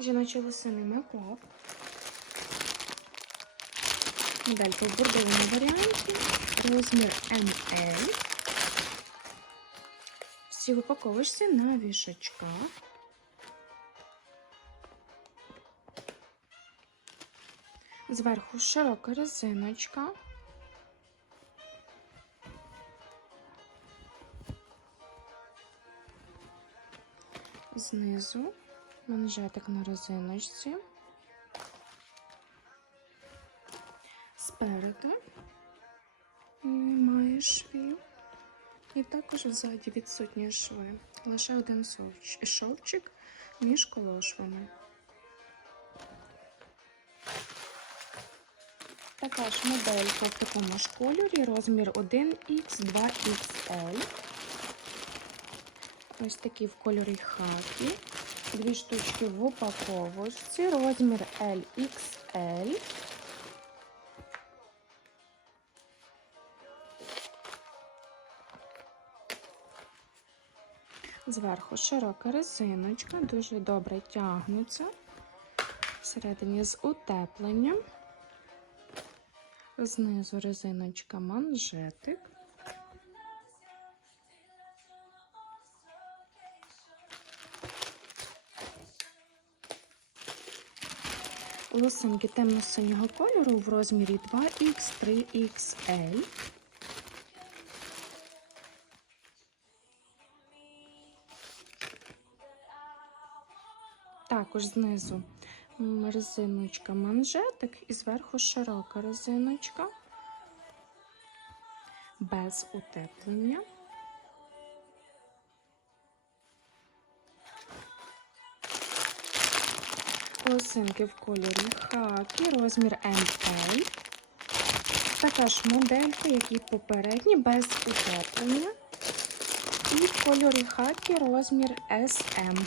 Жіночі лосини меклав. Моделька в бордовому варіанті. Розмір ML. Всі в на вішачках. Зверху широка резиночка. Знизу манжетик на резиночці. Спереду немає швів. І також ззаді відсутні шви. Лише один шовчик між колошвами. Така ж моделька в такому ж кольорі, розмір 1Х, 2XL. Ось такі в кольорі хакі. Дві штучки в упаковочці, розмір LXL. Зверху широка резиночка, дуже добре тягнуться. Всередині з утепленням. Знизу резиночка манжетик. Лосинки темно-синього кольору в розмірі 2Х, 3XL. Також знизу резиночка манжетик і зверху широка резиночка без утеплення. Лосинки в кольорі хакі, розмір ML. Така ж моделька, як і попередні, без утеплення. І в кольорі хакі розмір SM.